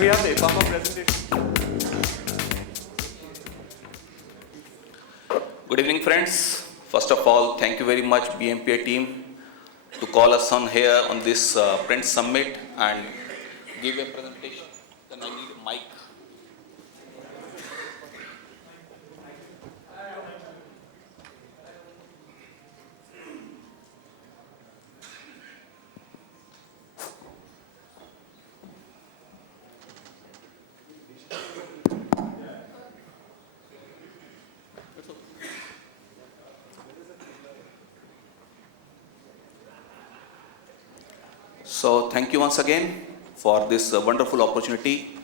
we have the IPAMA presentation? Good evening, friends. First of all, thank you very much, BMPA team, to call us on here on this print summit and give a presentation. Then I need a mic. So thank you once again for this wonderful opportunity.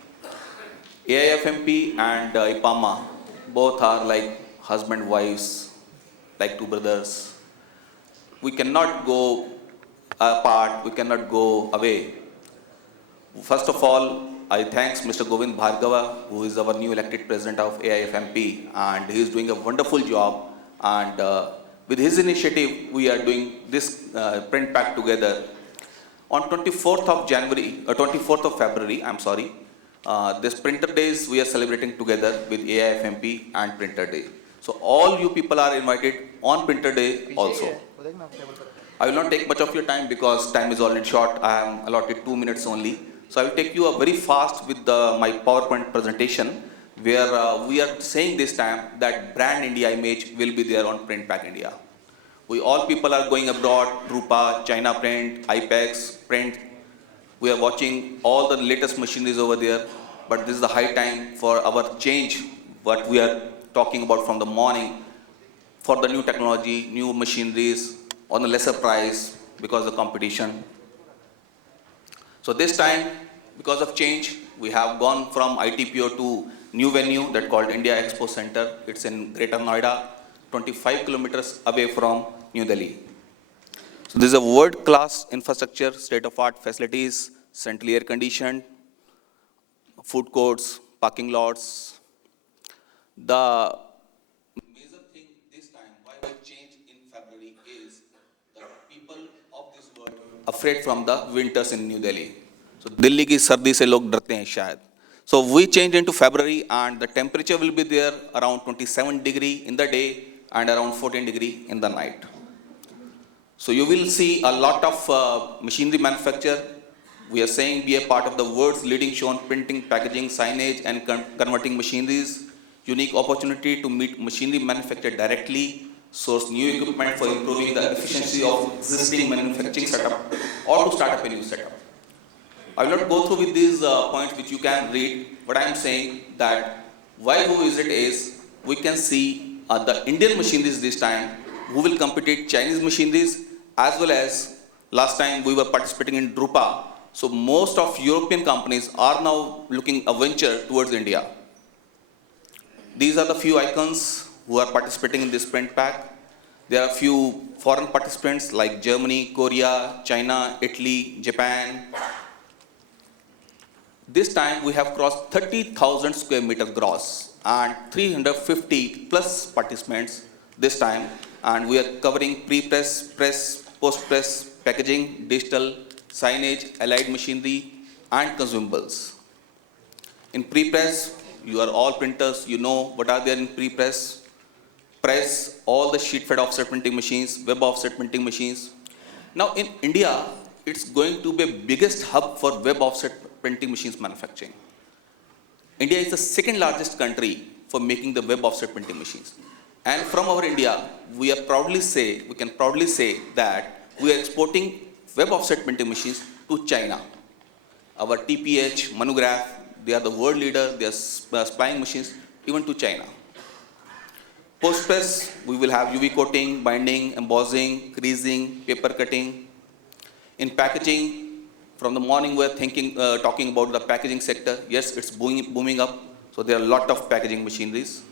AIFMP and IPAMA both are like husband wives, like two brothers. We cannot go apart, we cannot go away. First of all, I thanks Mr. Govind Bhargava, who is our new elected president of AIFMP, and he is doing a wonderful job. And with his initiative, we are doing this print pack together. On 24th of February, this printer days we are celebrating together with AIFMP and printer day. So all you people are invited on printer day also. I will not take much of your time because time is already short. I am allotted 2 minutes only. So I will take you very fast with my PowerPoint presentation, where we are saying this time that brand India image will be there on Print Pack India. We all people are going abroad, Drupa, China Print, IPEX, Print. We are watching all the latest machineries over there, but this is the high time for our change, what we are talking about from the morning, for the new technology, new machineries, on a lesser price because of competition. So this time, because of change, we have gone from ITPO to new venue that called India Expo Center. It's in Greater Noida, 25 kilometers away from New Delhi. So this is a world-class infrastructure, state-of-art facilities, centrally air-conditioned, food courts, parking lots. The major thing this time, why we changed in February, is the people of this world afraid from the winters in New Delhi. So Delhi की सर्दी से लोग डरते हैं शायद. So we changed into February, and the temperature will be there around 27 degree in the day and around 14 degree in the night. So you will see a lot of machinery manufacture. We are saying be a part of the world's leading show on printing, packaging, signage, and converting machineries. Unique opportunity to meet machinery manufactured directly, source new equipment for improving the efficiency of existing manufacturing setup, or to start up a new setup. I will not go through with these points which you can read, but I am saying that why we visit is we can see the Indian machineries this time who will compete Chinese machineries, as well as last time we were participating in Drupa. So most of European companies are now looking a venture towards India. These are the few icons who are participating in this print pack. There are few foreign participants like Germany, Korea, China, Italy, Japan. This time we have crossed 30,000 square meter gross and 350 plus participants this time, and we are covering pre-press, press, post-press, packaging, digital, signage, allied machinery, and consumables. In pre-press, you are all printers, you know what are there in pre-press. Press, all the sheet-fed offset printing machines, web offset printing machines. Now in India, it's going to be the biggest hub for web offset printing machines manufacturing. India is the second largest country for making the web offset printing machines. And from our India, we can proudly say that we are exporting web offset printing machines to China. Our TPH, Monograph, they are the world leader, they are supplying machines even to China. Post-press, we will have UV coating, binding, embossing, creasing, paper cutting. In packaging, from the morning we're talking about the packaging sector. Yes, it's booming up. So there are a lot of packaging machineries.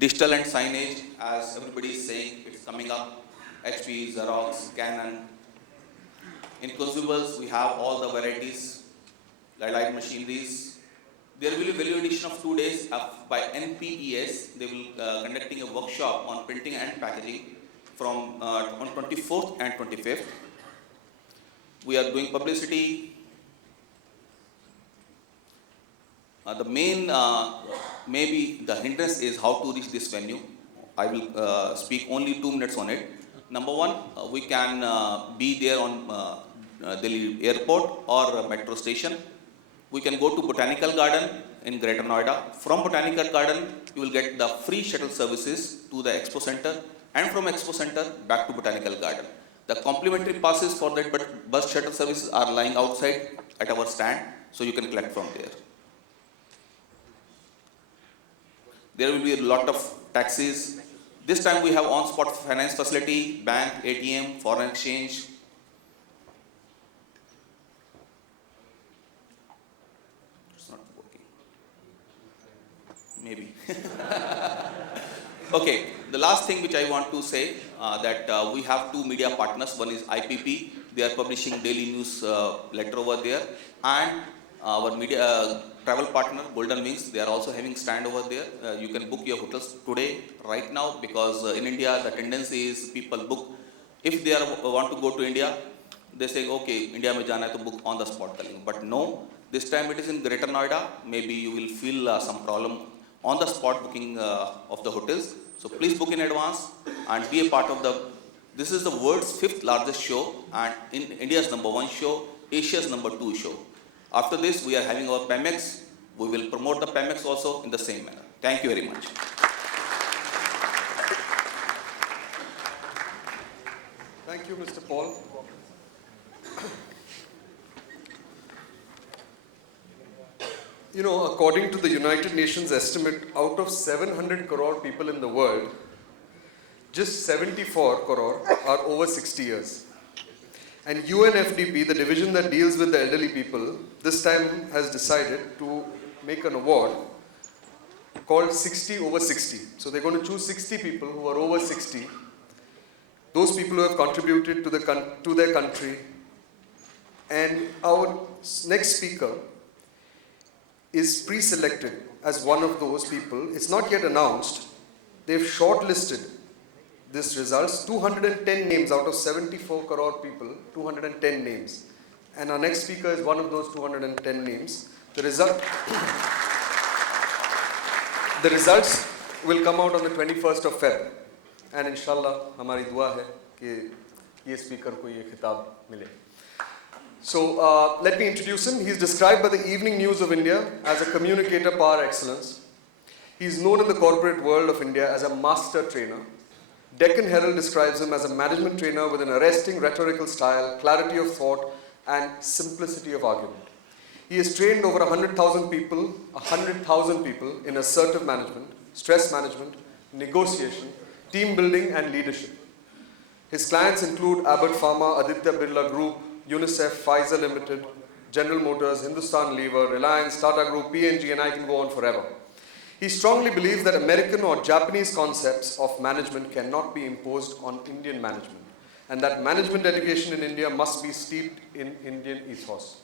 Digital and signage, as everybody is saying, it's coming up. HP, Xerox, Canon. In consumables, we have all the varieties, light machineries. There will be a value addition of 2 days by NPES. They will conducting a workshop on printing and packaging from on 24th and 25th. We are doing publicity. The main, maybe the hindrance is how to reach this venue. I will speak only 2 minutes on it. Number one, we can be there on Delhi airport or metro station. We can go to Botanical Garden in Greater Noida. From Botanical Garden, you will get the free shuttle services to the Expo Center, and from Expo Center back to Botanical Garden. The complimentary passes for that bus shuttle services are lying outside at our stand, so you can collect from there. There will be a lot of taxis. This time we have on-spot finance facility, bank, ATM, foreign exchange. It's not working. Maybe. Okay, the last thing which I want to say that we have 2 media partners. One is IPP. They are publishing daily news letter over there, and our media travel partner Golden Wings, they are also having stand over there. You can book your hotels today, right now, because in India the tendency is people book. If they want to go to India, they say, okay, India mein jana hai to book on the spot. But no, this time it is in Greater Noida. Maybe you will feel some problem on the spot booking of the hotels. So please book in advance and be a part of this is the world's 5th largest show, and in India's #1 show, Asia's #2 show. After this, we are having our PEMEX. We will promote the PEMEX also in the same manner. Thank you very much. Thank you, Mr. Paul. You know, according to the United Nations estimate, out of 700 crore people in the world, just 74 crore are over 60 years. And UNFDP, the division that deals with the elderly people, this time has decided to make an award called 60 over 60. So they're going to choose 60 people who are over 60, those people who have contributed to their country. And our next speaker is pre-selected as one of those people. It's not yet announced. They've shortlisted this results, 210 names out of 74 crore people, 210 names. And our next speaker is one of those 210 names. The results will come out on the 21st of Feb. And inshallah, hamari dua hai कि ये speaker को ये खिताब मिले. So let me introduce him. He is described by the Evening News of India as a communicator par excellence. He is known in the corporate world of India as a master trainer. Deccan Herald describes him as a management trainer with an arresting rhetorical style, clarity of thought, and simplicity of argument. He has trained over 100,000 people in assertive management, stress management, negotiation, team building, and leadership. His clients include Abbott Pharma, Aditya Birla Group, UNICEF, Pfizer Limited, General Motors, Hindustan Lever, Reliance, Tata Group, P&G, and I can go on forever. He strongly believes that American or Japanese concepts of management cannot be imposed on Indian management, and that management education in India must be steeped in Indian ethos.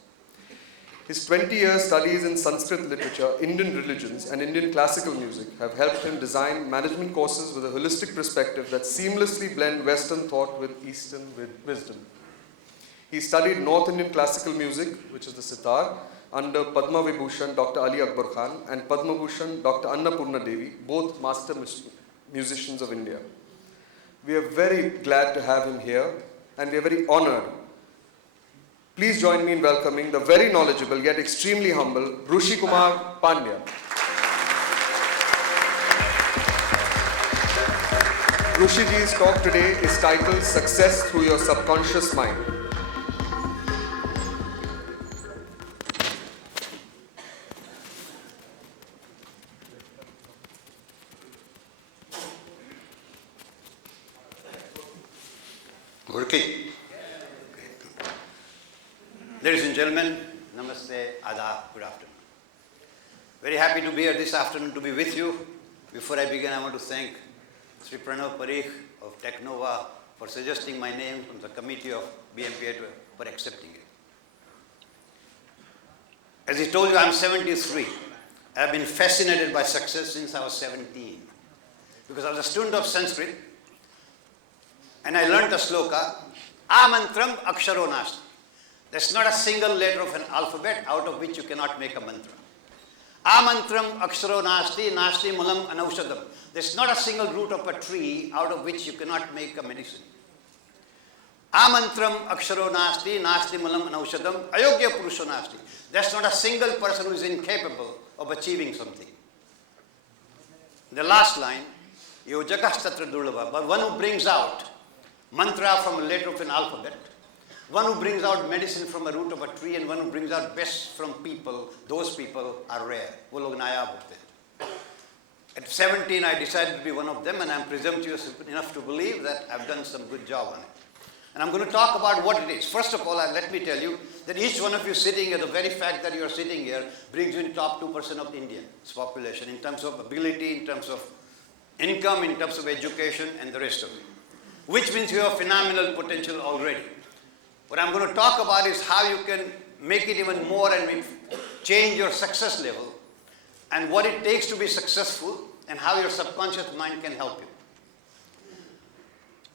His 20-year studies in Sanskrit literature, Indian religions, and Indian classical music have helped him design management courses with a holistic perspective that seamlessly blend Western thought with Eastern wisdom. He studied North Indian classical music, which is the sitar, under Padma Vibhushan Dr. Ali Akbar Khan and Padma Bhushan Dr. Annapurna Devi, both master musicians of India. We are very glad to have him here, and we are very honored. Please join me in welcoming the very knowledgeable yet extremely humble Rooshikumar Pandya. Rooshiji's talk today is titled Success Through Your Subconscious Mind. Okay. Ladies and gentlemen, namaste, adab, good afternoon. Very happy to be here this afternoon to be with you. Before I begin, I want to thank Sri Pranav Parikh of Technova for suggesting my name from the committee of BMPA for accepting it. As he told you, I'm 73. I've been fascinated by success since I was 17. Because I was a student of Sanskrit, and I learned the sloka, Amantram aksharo nasti. There's not a single letter of an alphabet out of which you cannot make a mantra. Amantram aksharo nasti, nasti mulam anaushadam. There's not a single root of a tree out of which you cannot make a medicine. Amantram aksharo nasti, nasti mulam anaushadam, ayogya purusho nasti. There's not a single person who is incapable of achieving something. The last line, yojakastatra durlabha, but one who brings out mantra from a letter of an alphabet, one who brings out medicine from a root of a tree, and one who brings out best from people, those people are rare. वो लोग नायाब होते हैं. At 17, I decided to be one of them, and I'm presumptuous enough to believe that I've done some good job on it. And I'm going to talk about what it is. First of all, let me tell you that each one of you sitting here, the very fact that you are sitting here brings you in top 2% of India's population in terms of ability, in terms of income, in terms of education, and the rest of it. Which means you have phenomenal potential already. What I'm going to talk about is how you can make it even more and change your success level, and what it takes to be successful, and how your subconscious mind can help you.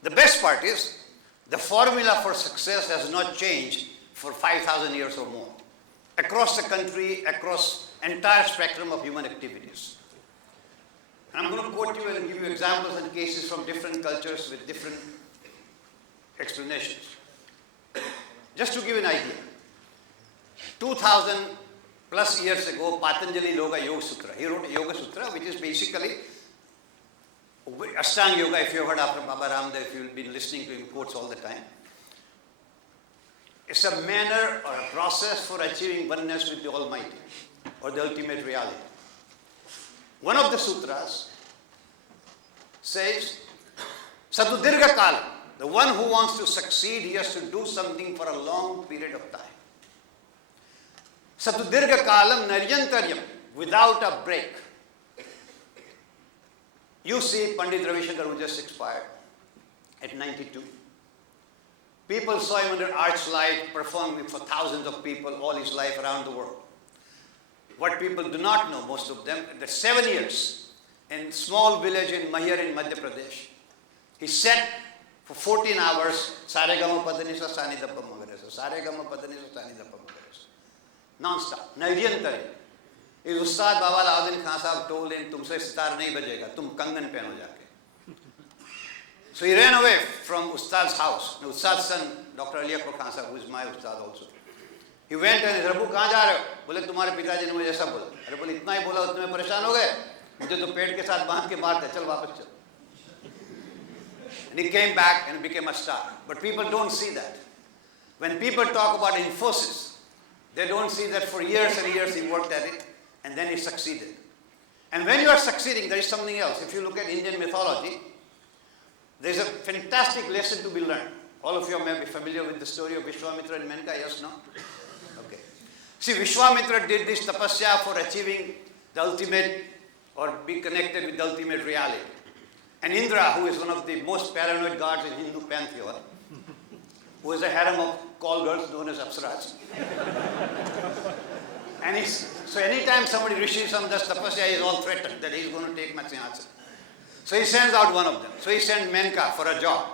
The best part is, the formula for success has not changed for 5,000 years or more. Across the country, across entire spectrum of human activities. And I'm going to quote you and give you examples and cases from different cultures with different explanations. Just to give you an idea, 2,000 plus years ago, Patanjali wrote a Yoga Sutra. He wrote a Yoga Sutra, which is basically Ashtanga Yoga. If you have heard after Baba Ramdev, if you've been listening to him quotes all the time. It's a manner or a process for achieving oneness with the Almighty, or the ultimate reality. One of the sutras says, Satudirga Kala. The one who wants to succeed, he has to do something for a long period of time. Satudirga Kalam Naryantaryam, without a break. You see Pandit Ravi Shankar, who just expired at 92. People saw him under archlight performing for thousands of people all his life around the world. What people do not know, most of them, that 7 years in a small village in Mahir in Madhya Pradesh, he sat for 14 hours, Saregama Padanisa Sanidappa Magaresa, Saregama Padanisa Sanidappa Magaresa. Non-stop, Nairiyantari. His Ustad Baba Lauddin Khan Sahab told him, Tumse sitar nahi bajega, tum kangan pehno jaake. So he ran away from Ustad's house. Now, Ustad's son, Dr. Ali Akbar Khan Sahab, who is my Ustad also. He went and he said, Rabbu, kahan ja rahe ho? Bole, tumhare pitaji ne mujhe aisa bola. Arre bole, itna hi bola, tumhe pareshan ho gaye? Mujhe to pet ke saath baandh ke maarte, chal wapas chal. And he came back and became a star. But people don't see that. When people talk about Infosys, they don't see that for years and years he worked at it, and then he succeeded. And when you are succeeding, there is something else. If you look at Indian mythology, there is a fantastic lesson to be learned. All of you may be familiar with the story of Vishwamitra and Menka, yes, no? Okay. See, Vishwamitra did this tapasya for achieving the ultimate, or be connected with the ultimate reality. And Indra, who is one of the most paranoid gods in Hindu pantheon, who is a harem of call girls known as Apsaras. And so anytime somebody Rishi some does tapasya, he is all threatened that he is going to take my Singhasan. So he sends out one of them. So he sent Menka for a job.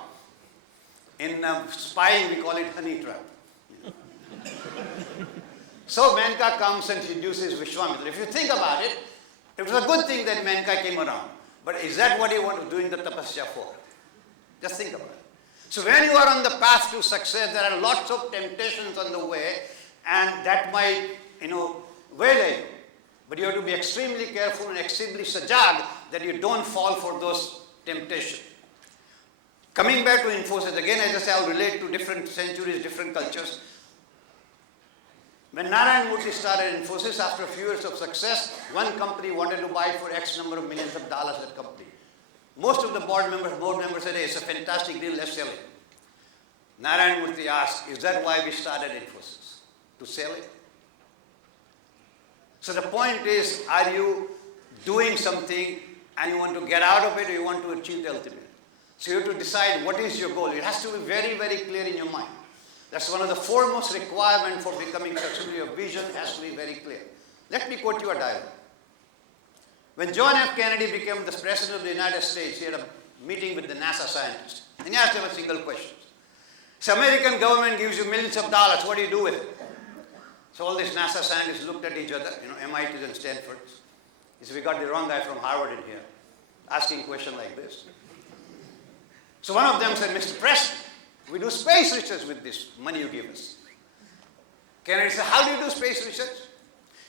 In spying, we call it honey trap. So Menka comes and seduces Vishwamitra. If you think about it, it was a good thing that Menka came around. But is that what he was doing the tapasya for? Just think about it. So when you are on the path to success, there are lots of temptations on the way, and that might, waylay you. But you have to be extremely careful and extremely sajag that you don't fall for those temptations. Coming back to Infosys, again, as I say, I'll relate to different centuries, different cultures. When Narayan Murthy started Infosys, after a few years of success, one company wanted to buy for X number of millions of dollars that company. Most of the board members said, hey, it's a fantastic deal, let's sell it. Narayan Murthy asked, is that why we started Infosys? To sell it? So the point is, are you doing something and you want to get out of it, or you want to achieve the ultimate? So you have to decide what is your goal. It has to be very, very clear in your mind. That's one of the foremost requirements for becoming successful. Your vision has to be very clear. Let me quote you a dialogue. When John F. Kennedy became the President of the United States, he had a meeting with the NASA scientists. And he asked them a single question. The American government gives you millions of dollars. What do you do with it? So all these NASA scientists looked at each other, MITs and Stanfords. He said, we got the wrong guy from Harvard in here, asking a question like this. So one of them said, Mr. President, we do space research with this money you give us. Kennedy said, how do you do space research?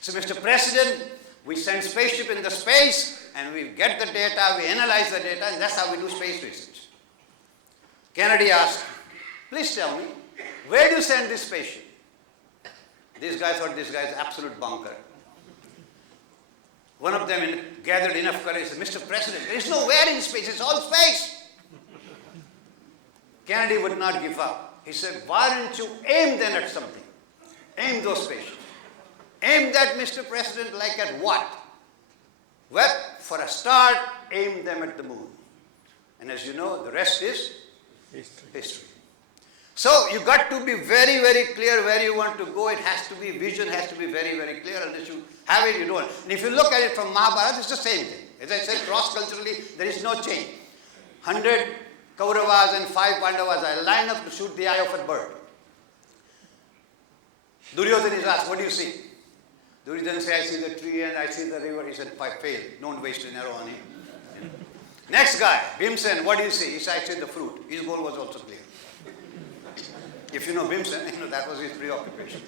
So Mr. President, we send spaceship in the space and we get the data, we analyze the data, and that's how we do space research. Kennedy asked, please tell me, where do you send this spaceship? These guys thought this guy is absolute bunker. One of them gathered enough courage and said, Mr. President, there is nowhere in space, it's all space. Kennedy would not give up. He said, why don't you aim then at something? Aim those spaceships. Aim that, Mr. President, like at what? Well, for a start, aim them at the moon. And as you know, the rest is history. So you got to be very, very clear where you want to go. It has to be, vision has to be very, very clear. Unless you have it, you don't. And if you look at it from Mahabharata, it's the same thing. As I said, cross-culturally, there is no change. 100 Kauravas and 5 Pandavas are lined up to shoot the eye of a bird. Duryodhana is asked, what do you see? Duryodhana says, I see the tree and I see the river. He said, I failed. Don't waste an arrow on him. Next guy, Bhimsen, what do you see? He said, I see the fruit. His goal was also clear. If you know Bhimsen, that was his preoccupation.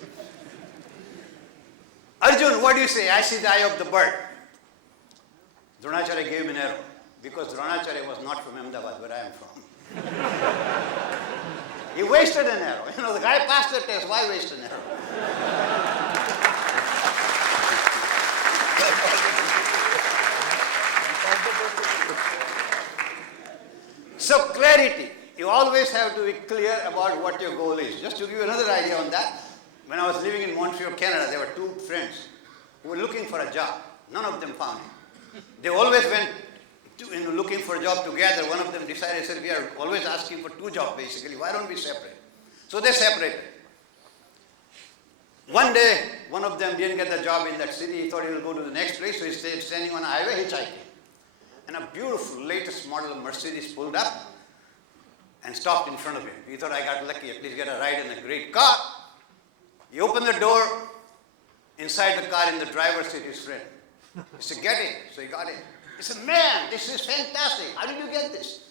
Arjun, what do you say? I see the eye of the bird. Dronacharya gave him an arrow because Dronacharya was not from Ahmedabad, where I am from. He wasted an arrow. The guy passed the test. Why waste an arrow? So clarity. You always have to be clear about what your goal is. Just to give you another idea on that, when I was living in Montreal, Canada, there were 2 friends who were looking for a job. None of them found it. They always went looking for a job together. One of them decided, said, we are always asking for 2 jobs basically. Why don't we separate? So they separated. One day, one of them didn't get the job in that city. He thought he will go to the next place, so he stayed standing on a highway hitchhiking. And a beautiful latest model of Mercedes pulled up and stopped in front of him. He thought, I got lucky, at least get a ride in a great car. He opened the door. Inside the car, in the driver's seat, his friend. He said, get in. So he got in. He said, man, this is fantastic. How did you get this?